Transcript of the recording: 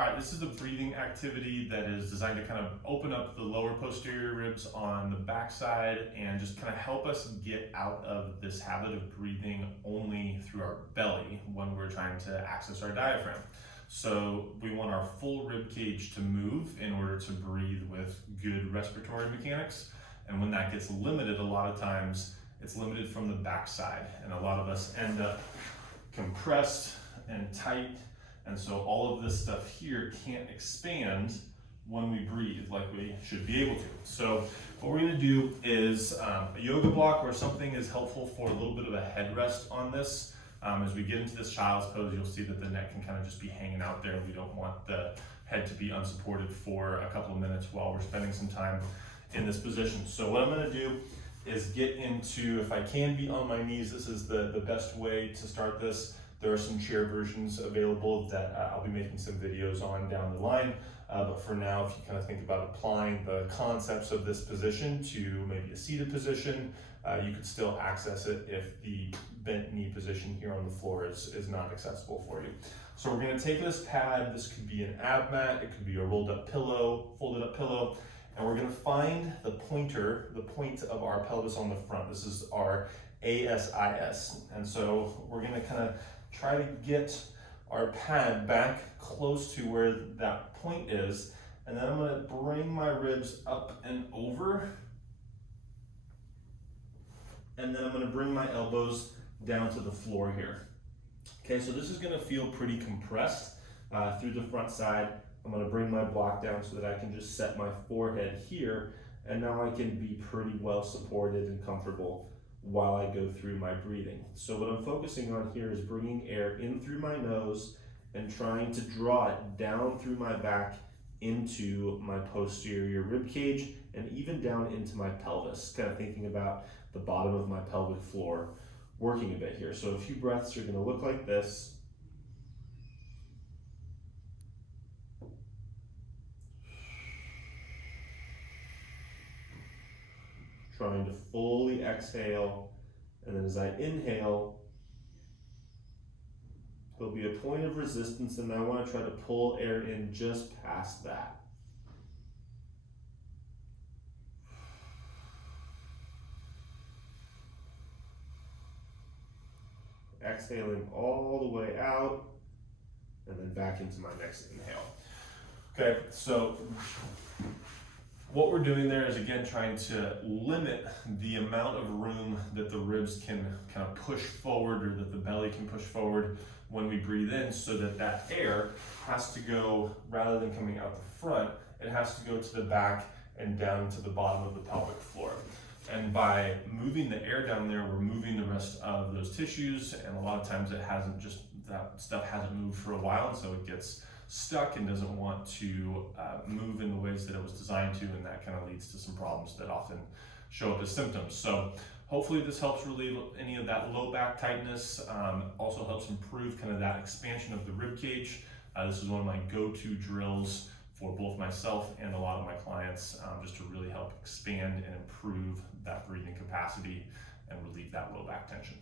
All right, this is a breathing activity that is designed to kind of open up the lower posterior ribs on the backside and just kind of help us get out of this habit of breathing only through our belly when we're trying to access our diaphragm. So we want our full rib cage to move in order to breathe with good respiratory mechanics. And when that gets limited, a lot of times it's limited from the backside. And a lot of us end up compressed and tight. And so all of this stuff here can't expand when we breathe like we should be able to. So what we're gonna do is a yoga block or something is helpful for a little bit of a headrest on this. As we get into this child's pose, you'll see that the neck can kind of just be hanging out there. We don't want the head to be unsupported for a couple of minutes while we're spending some time in this position. So what I'm gonna do is get into, if I can be on my knees, this is the best way to start this. There are some chair versions available that I'll be making some videos on down the line. But for now, if you kind of think about applying the concepts of this position to maybe a seated position, you could still access it if the bent knee position here on the floor is not accessible for you. So we're gonna take this pad, this could be an ab mat, it could be a rolled up pillow, folded up pillow, and we're gonna find the point of our pelvis on the front. This is our ASIS. And so we're gonna kind of try to get our pad back close to where that point is, and then I'm going to bring my ribs up and over, and then I'm going to bring my elbows down to the floor here. Okay, so this is going to feel pretty compressed through the front side. I'm going to bring my block down so that I can just set my forehead here, and now I can be pretty well supported and comfortable while I go through my breathing. So what I'm focusing on here is bringing air in through my nose and trying to draw it down through my back into my posterior rib cage and even down into my pelvis, kind of thinking about the bottom of my pelvic floor working a bit here. So a few breaths are going to look like this. Trying to fully exhale, and then as I inhale, there'll be a point of resistance, and I want to try to pull air in just past that. Exhaling all the way out, and then back into my next inhale. Okay, so what we're doing there is, again, trying to limit the amount of room that the ribs can kind of push forward, or that the belly can push forward when we breathe in, so that that air has to go, rather than coming out the front, it has to go to the back and down to the bottom of the pelvic floor. And by moving the air down there, we're moving the rest of those tissues, and a lot of times that stuff hasn't moved for a while, and so it gets stuck and doesn't want to move in the ways that it was designed to, and that kind of leads to some problems that often show up as symptoms. So hopefully this helps relieve any of that low back tightness, also helps improve kind of that expansion of the rib cage. This is one of my go-to drills for both myself and a lot of my clients, just to really help expand and improve that breathing capacity and relieve that low back tension.